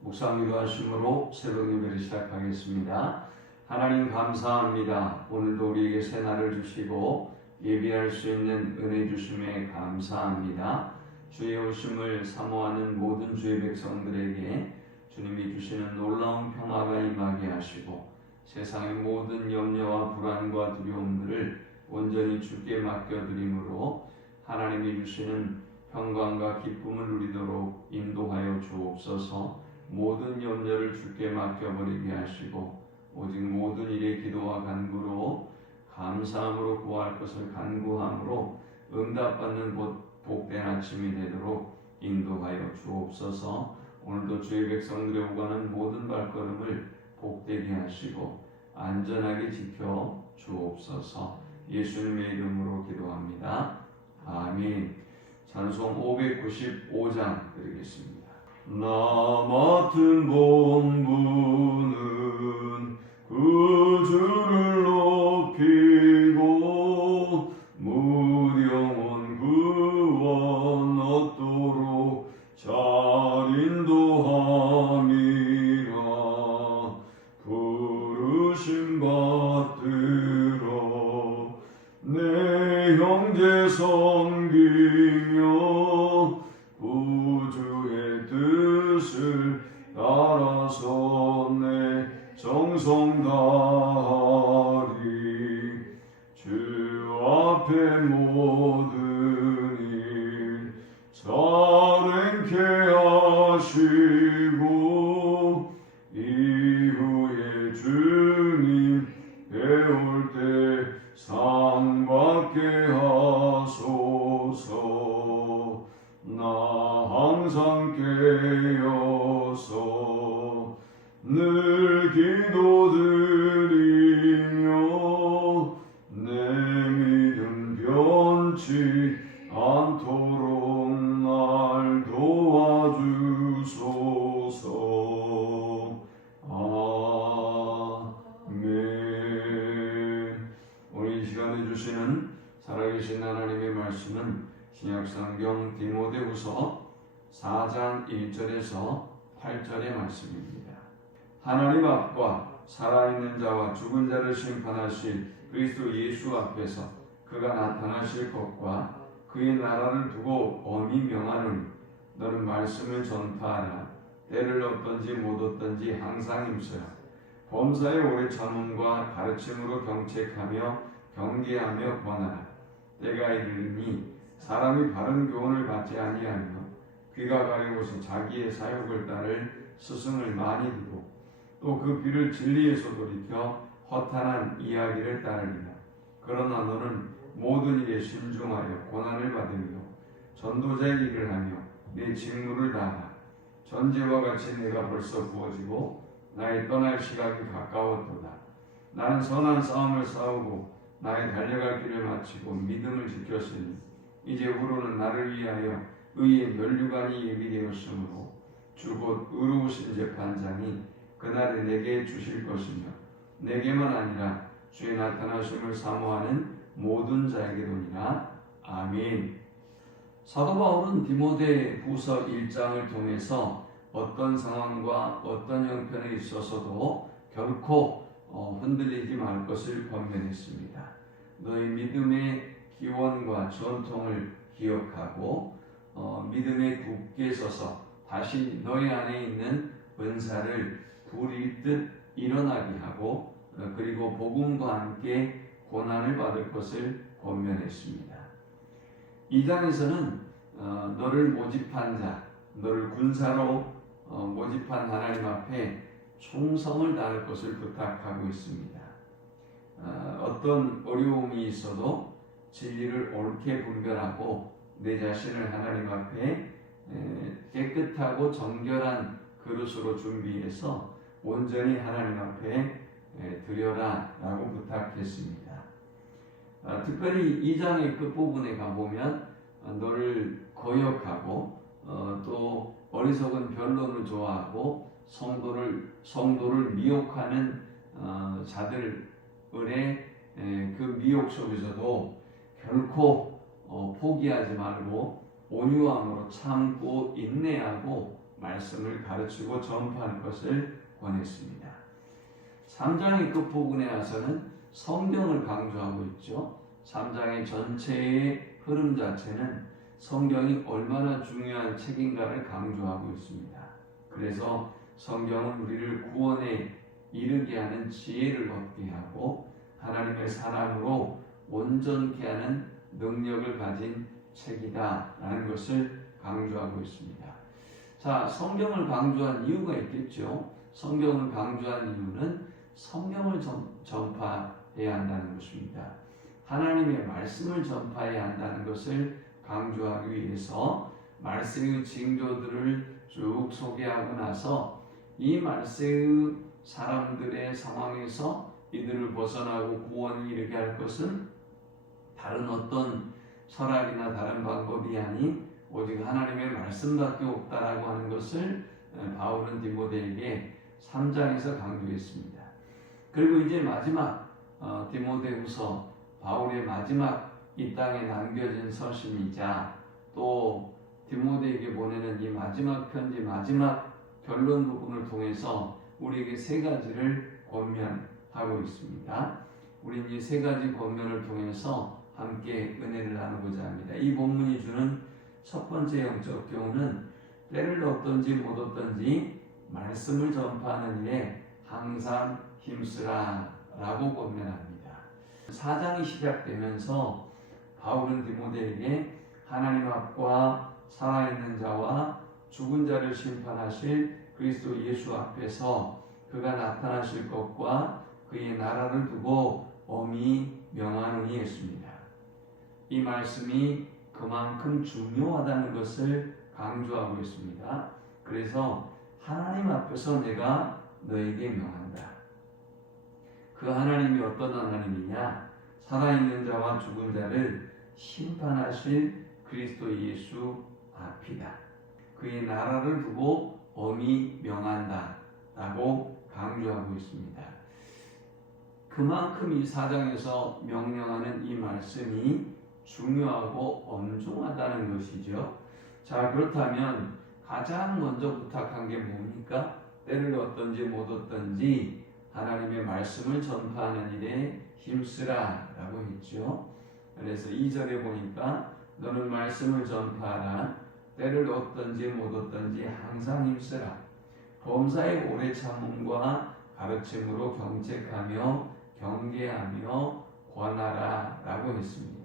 묵상기도 하심으로 새벽 예배를 시작하겠습니다. 하나님 감사합니다. 오늘도 우리에게 새 날을 주시고 예배할 수 있는 은혜 주심에 감사합니다. 주의 오심을 사모하는 모든 주의 백성들에게 주님이 주시는 놀라운 평화가 임하게 하시고 세상의 모든 염려와 불안과 두려움들을 온전히 주께 맡겨드림으로 하나님이 주시는 평강과 기쁨을 누리도록 인도하여 주옵소서. 모든 염려를 주께 맡겨버리게 하시고 오직 모든 일에 기도와 간구로 감사함으로 구할 것을 간구함으로 응답받는 복된 아침이 되도록 인도하여 주옵소서. 오늘도 주의 백성들의 오가는 모든 발걸음을 복되게 하시고 안전하게 지켜 주옵소서. 예수님의 이름으로 기도합니다. 아멘. 찬송 595장 드리겠습니다. 나 맡은 본분은 구주를 높이고 무령한 구원 얻도록 잘 인도함이라. 부르심 받들어 내 형제 섬기며 구주의 뜻을 따라서 내 정성 다하리. 주 앞에 모든 일 잘 행케 하시고 이후에 주님 배울 때 상 받게 하소서. 나 항상 깨어서 늘 기도드리며 내 믿음 변치 않도록 날 도와주소서. 아멘. 오늘 이 시간에 주시는 살아계신 하나님의 말씀은 신약성경 디모데후서 4장 1절에서 8절의 말씀입니다. 하나님 앞과 살아있는 자와 죽은 자를 심판하실 그리스도 예수 앞에서 그가 나타나실 것과 그의 나라를 두고 엄히 명하노니 너는 말씀을 전파하라. 때를 얻든지 못 얻든지 항상 힘써라. 범사의 오래 참음과 가르침으로 경책하며 경계하며 권하라. 때가 이르니 사람이 바른 교훈을 받지 아니하며 귀가 가려워서 자기의 사욕을 따를 스승을 많이 두고 또 그 귀를 진리에서 돌이켜 허탄한 이야기를 따르리라. 그러나 너는 모든 일에 신중하여 고난을 받으며 전도자의 일을 하며 내 직무를 다하라. 전제와 같이 내가 벌써 부어지고 나의 떠날 시각이 가까웠도다. 나는 선한 싸움을 싸우고 나의 달려갈 길을 마치고 믿음을 지켰으니 이제 후로는 나를 위하여 의의 면류관이 예비되었으므로 주 곧 의로우신 재판장이 그날에 내게 주실 것이며 내게만 아니라 주의 나타나심을 사모하는 모든 자에게도니라. 아멘. 사도 바울은 디모데후서 1장을 통해서 어떤 상황과 어떤 형편에 있어서도 결코 흔들리지 말 것을 권면했습니다. 너희 믿음의 기원과 전통을 기억하고 믿음에 굳게 서서 다시 너희 안에 있는 은사를 불일듯 일어나게 하고 그리고 복음과 함께 고난을 받을 것을 권면했습니다. 2장에서는 너를 모집한 자, 너를 군사로 모집한 하나님 앞에 충성을 다할 것을 부탁하고 있습니다. 어떤 어려움이 있어도 진리를 옳게 분별하고 내 자신을 하나님 앞에 깨끗하고 정결한 그릇으로 준비해서 온전히 하나님 앞에 드려라 라고 부탁했습니다. 특별히 2장의 끝부분에 가보면 너를 거역하고 또 어리석은 변론을 좋아하고 성도를 미혹하는 자들의 그 미혹 속에서도 결코 포기하지 말고 온유함으로 참고 인내하고 말씀을 가르치고 전파할 것을 권했습니다. 3장의 끝부분에 와서는 성경을 강조하고 있죠. 3장의 전체의 흐름 자체는 성경이 얼마나 중요한 책인가를 강조하고 있습니다. 그래서 성경은 우리를 구원에 이르게 하는 지혜를 얻게 하고 하나님의 사랑으로 온전케 하는 능력을 가진 책이다라는 것을 강조하고 있습니다. 자, 성경을 강조한 이유가 있겠죠. 성경을 강조한 이유는 성경을 전파해야 한다는 것입니다. 하나님의 말씀을 전파해야 한다는 것을 강조하기 위해서 말세의 징조들을 쭉 소개하고 나서 이 말세의 사람들의 상황에서 이들을 벗어나고 구원에 이르게 할 것은 다른 어떤 철학이나 다른 방법이 아닌 오직 하나님의 말씀밖에 없다라고 하는 것을 바울은 디모데에게 3장에서 강조했습니다. 그리고 이제 마지막 디모데후서 바울의 마지막 이 땅에 남겨진 서신이자 또 디모데에게 보내는 이 마지막 편지 마지막 결론 부분을 통해서 우리에게 세 가지를 권면하고 있습니다. 우리는 이 세 가지 권면을 통해서 함께 은혜를 나누고자 합니다. 이 본문이 주는 첫 번째 영적 교훈은 때를 얻든지 못 얻든지 말씀을 전파하는 일에 항상 힘쓰라 라고 권면합니다. 4장이 시작되면서 바울은 디모데에게 하나님 앞과 살아있는 자와 죽은 자를 심판하실 그리스도 예수 앞에서 그가 나타나실 것과 그의 나라를 두고 엄히 명하노니 했습니다. 이 말씀이 그만큼 중요하다는 것을 강조하고 있습니다. 그래서 하나님 앞에서 내가 너에게 명한다. 그 하나님이 어떤 하나님이냐? 살아있는 자와 죽은 자를 심판하실 그리스도 예수 앞이다. 그의 나라를 두고 엄히 명한다 라고 강조하고 있습니다. 그만큼 이 4장에서 명령하는 이 말씀이 중요하고 엄중하다는 것이죠. 자, 그렇다면 가장 먼저 부탁한 게 뭡니까? 때를 얻든지 못 얻든지 하나님의 말씀을 전파하는 일에 힘쓰라 라고 했죠. 그래서 2절에 보니까 너는 말씀을 전파하라. 때를 얻든지 못 얻든지 항상 힘쓰라. 범사의 오래 참음과 가르침으로 경책하며 경계하며 권하라 라고 했습니다.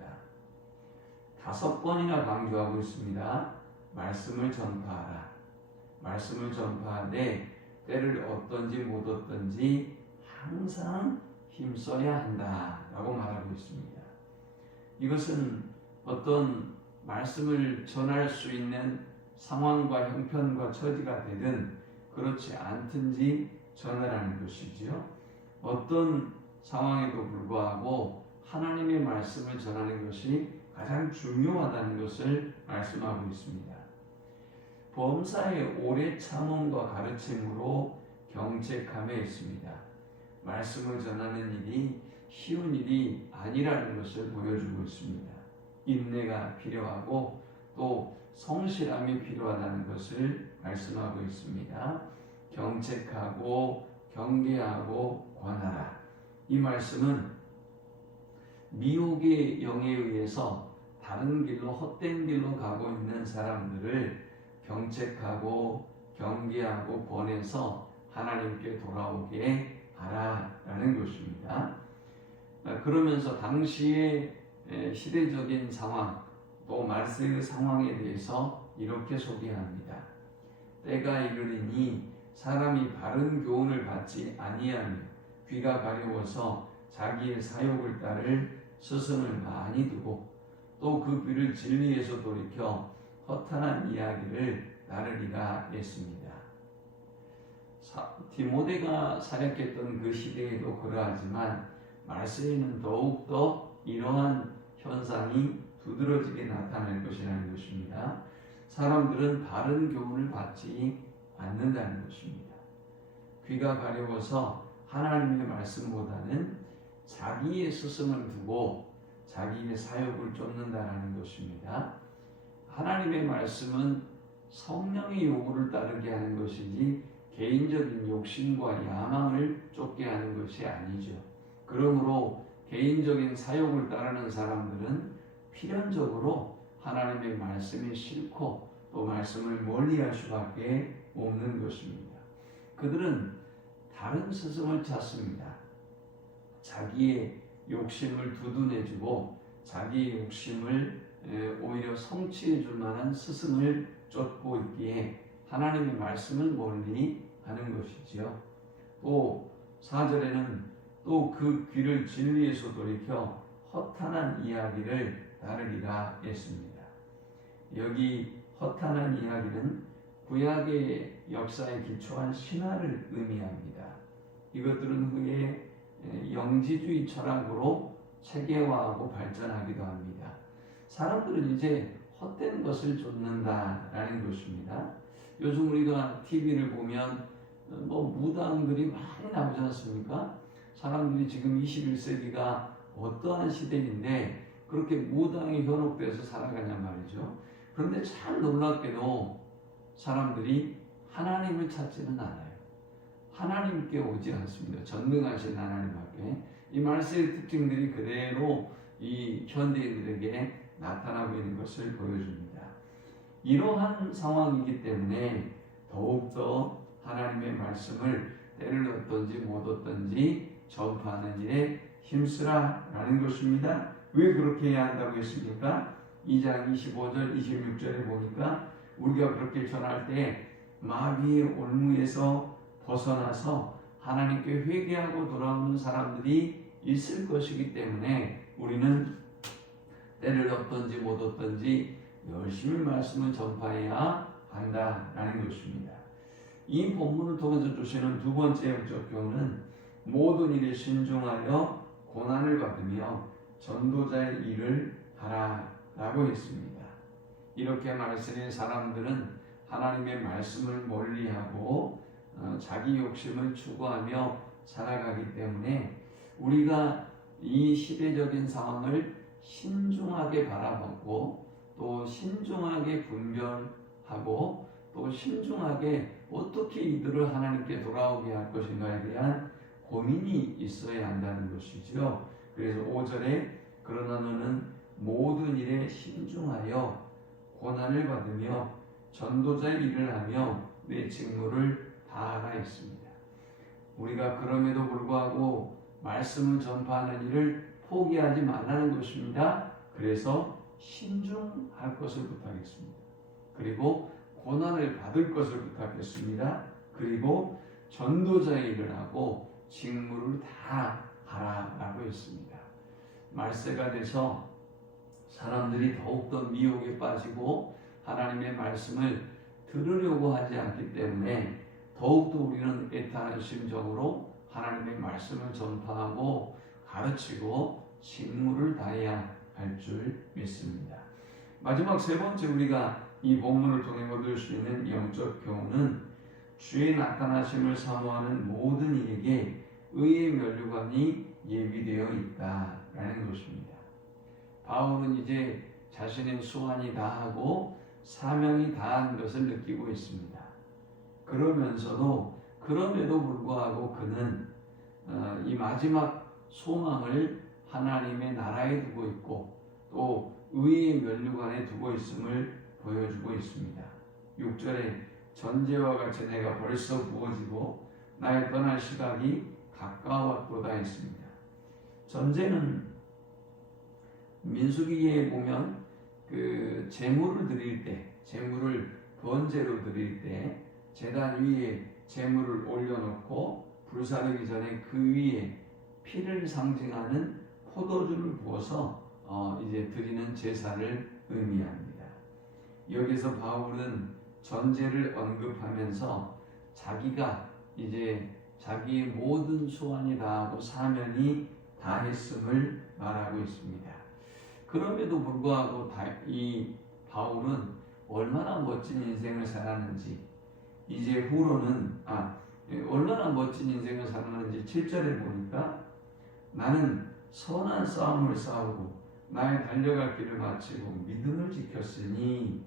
5번이나 강조하고 있습니다. 말씀을 전파하라. 말씀을 전파하되 때를 얻든지 못 얻든지 항상 힘써야 한다 라고 말하고 있습니다. 이것은 어떤 말씀을 전할 수 있는 상황과 형편과 처지가 되든 그렇지 않든지 전하라는 것이지요. 어떤 상황에도 불구하고 하나님의 말씀을 전하는 것이 가장 중요하다는 것을 말씀하고 있습니다. 범사의 오래 참음과 가르침으로 경책함에 있습니다. 말씀을 전하는 일이 쉬운 일이 아니라는 것을 보여주고 있습니다. 인내가 필요하고 또 성실함이 필요하다는 것을 말씀하고 있습니다. 경책하고 경계하고 권하라. 이 말씀은 미혹의 영에 의해서 다른 길로 헛된 길로 가고 있는 사람들을 경책하고 경계하고 권해서 하나님께 돌아오게 하라라는 것입니다. 그러면서 당시의 시대적인 상황 또 말세의 상황에 대해서 이렇게 소개합니다. 때가 이르리니 사람이 바른 교훈을 받지 아니하며 귀가 가려워서 자기의 사욕을 따를 스승을 많이 두고 또 그 귀를 진리에서 돌이켜 허탄한 이야기를 나르리라 했습니다. 디모데가 사역했던 그 시대에도 그러하지만 말세에는 더욱더 이러한 현상이 두드러지게 나타날 것이라는 것입니다. 사람들은 바른 교훈을 받지 않는다는 것입니다. 귀가 가려워서 하나님의 말씀보다는 자기의 스승을 두고 자기의 사욕을 쫓는다는 것입니다. 하나님의 말씀은 성령의 요구를 따르게 하는 것이지 개인적인 욕심과 야망을 쫓게 하는 것이 아니죠. 그러므로 개인적인 사욕을 따르는 사람들은 필연적으로 하나님의 말씀이 싫고 또 말씀을 멀리할 수밖에 없는 것입니다. 그들은 다른 스승을 찾습니다. 자기의 욕심을 두둔해주고 자기의 욕심을 오히려 성취해 줄 만한 스승을 쫓고 있기에 하나님의 말씀을 멀리 하는 것이지요. 또 4절에는 또 그 귀를 진리에서 돌이켜 허탄한 이야기를 따르리라 했습니다. 여기 허탄한 이야기는 구약의 역사에 기초한 신화를 의미합니다. 이것들은 후에 영지주의 철학으로 체계화하고 발전하기도 합니다. 사람들은 이제 헛된 것을 쫓는다라는 것입니다. 요즘 우리가 TV를 보면 무당들이 많이 나오지 않습니까? 사람들이 지금 21세기가 어떠한 시대인데 그렇게 무당에 현혹돼서 살아가냐 말이죠. 그런데 참 놀랍게도 사람들이 하나님을 찾지는 않아요. 하나님께 오지 않습니다. 전능하신 하나님 앞에. 이 말씀의 특징들이 그대로 이 현대인들에게 나타나고 있는 것을 보여줍니다. 이러한 상황이기 때문에 더욱더 하나님의 말씀을 때를 얻든지 못 얻든지 전파하는 일에 힘쓰라라는 것입니다. 왜 그렇게 해야 한다고 했습니까? 2장 25절 26절에 보니까 우리가 그렇게 전할 때 마귀의 올무에서 벗어나서 하나님께 회개하고 돌아오는 사람들이 있을 것이기 때문에 우리는 때를 얻든지 못 얻든지 열심히 말씀을 전파해야 한다라는 것입니다. 이 본문을 통해서 주시는 두 번째 영적 교훈은 모든 일에 신중하여 고난을 받으며 전도자의 일을 하라라고 했습니다. 이렇게 말씀의 사람들은 하나님의 말씀을 멀리하고 자기 욕심을 추구하며 살아가기 때문에 우리가 이 시대적인 상황을 신중하게 바라보고 또 신중하게 분별하고 또 신중하게 어떻게 이들을 하나님께 돌아오게 할 것인가에 대한 고민이 있어야 한다는 것이죠. 그래서 5절에 그러나 너는 모든 일에 신중하여 고난을 받으며 전도자의 일을 하며 내 직무를 다하라 했습니다. 우리가 그럼에도 불구하고 말씀을 전파하는 일을 포기하지 말라는 것입니다. 그래서 신중할 것을 부탁했습니다. 그리고 고난을 받을 것을 부탁했습니다. 그리고 전도자의 일을 하고 직무를 다 하라라고 했습니다. 말세가 돼서 사람들이 더욱더 미혹에 빠지고 하나님의 말씀을 들으려고 하지 않기 때문에 더욱더 우리는 애타는 심정으로 하나님의 말씀을 전파하고 가르치고 직무를 다해야 할 줄 믿습니다. 마지막 세 번째 우리가 이 본문을 통해 얻을 수 있는 영적 교훈은 주의 나타나심을 사모하는 모든 이에게 의의 면류관이 예비되어 있다라는 것입니다. 바울은 이제 자신의 소환이 다하고 사명이 다한 것을 느끼고 있습니다. 그러면서도 그럼에도 불구하고 그는 이 마지막 소망을 하나님의 나라에 두고 있고 또 의의 면류관에 두고 있음을 보여주고 있습니다. 6절에 전제와 같이 내가 벌써 부어지고 나의 떠날 시각이 가까웠도다 했습니다. 전제는 민수기에 보면 그 제물을 드릴 때, 제물을 번제로 드릴 때 제단 위에 제물을 올려놓고 불사르기 전에 그 위에 피를 상징하는 포도주를 부어서 이제 드리는 제사를 의미합니다. 여기서 바울은 전제를 언급하면서 자기가 이제 자기의 모든 소원이 다하고 사명이 다했음을 말하고 있습니다. 그럼에도 불구하고 이 바울은 얼마나 멋진 인생을 살았는지 이제 후로는 얼마나 멋진 인생을 살았는지 7절에 보니까 나는 선한 싸움을 싸우고 나의 달려갈 길을 마치고 믿음을 지켰으니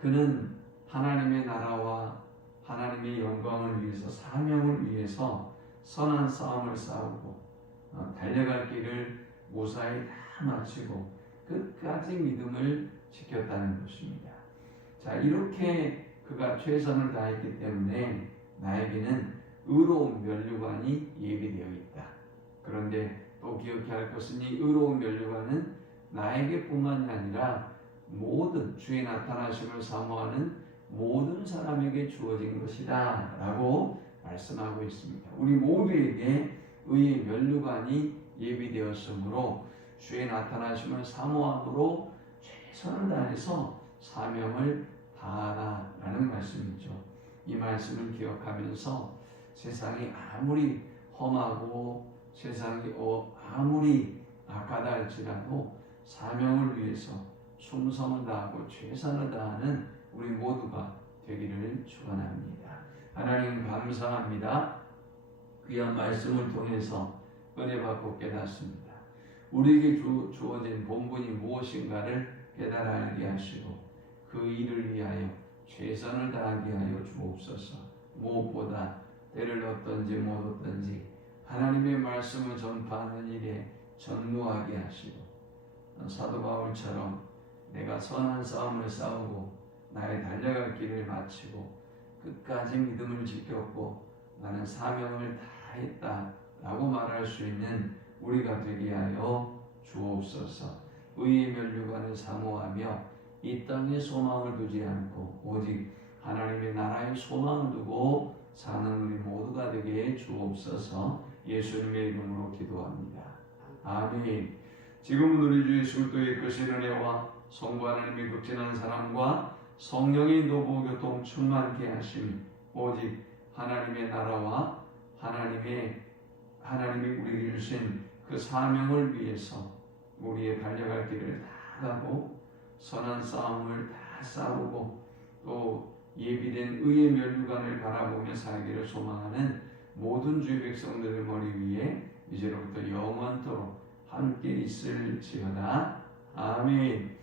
그는 하나님의 나라와 하나님의 영광을 위해서 사명을 위해서 선한 싸움을 싸우고 달려갈 길을 무사히 다 마치고 끝까지 믿음을 지켰다는 것입니다. 자, 이렇게 그가 최선을 다했기 때문에 나에게는 의로운 면류관이 예비되어 있다. 그런데 또 기억해야 할 것은 이 의로운 면류관은 나에게뿐만이 아니라 모든 주의 나타나심을 사모하는 모든 사람에게 주어진 것이다 라고 말씀하고 있습니다. 우리 모두에게 의의 면류관이 예비되었으므로 주의 나타나심을 사모함으로 최선을 다해서 사명을 다하라 라는 말씀이죠. 이 말씀을 기억하면서 세상이 아무리 험하고 세상이 아무리 악하다 할지라도 사명을 위해서 충성을 다하고 최선을 다하는 우리 모두가 되기를 축원합니다. 하나님 감사합니다. 귀한 말씀을 통해서 은혜 받고 깨닫습니다. 우리에게 주어진 본분이 무엇인가를 깨달아 알게 하시고 그 일을 위하여 최선을 다하게 하여 주옵소서. 무엇보다 때를 얻든지 못 얻든지 하나님의 말씀을 전파하는 일에 전무하게 하시고 사도 바울처럼 내가 선한 싸움을 싸우고 나의 달려갈 길을 마치고 끝까지 믿음을 지켰고 나는 사명을 다했다 라고 말할 수 있는 우리가 되게 하여 주옵소서. 의의 면류관을 사모하며 이 땅에 소망을 두지 않고 오직 하나님의 나라의 소망을 두고 사는 우리 모두가 되게 주옵소서. 예수님의 이름으로 기도합니다. 아멘. 지금은 우리 주 예수 그리스도의 크신 은혜와 성부 하나님의 극진한 사랑과 성령의 인도보 교통 충만케 하심이 오직 하나님의 나라와 하나님이 우리에게 주신 그 사명을 위해서 우리의 달려갈 길을 다 가고 선한 싸움을 다 싸우고 또 예비된 의의 면류관을 바라보며 살기를 소망하는 모든 주의 백성들의 머리 위에 이제로부터 영원토록 함께 있을지어다. 아멘.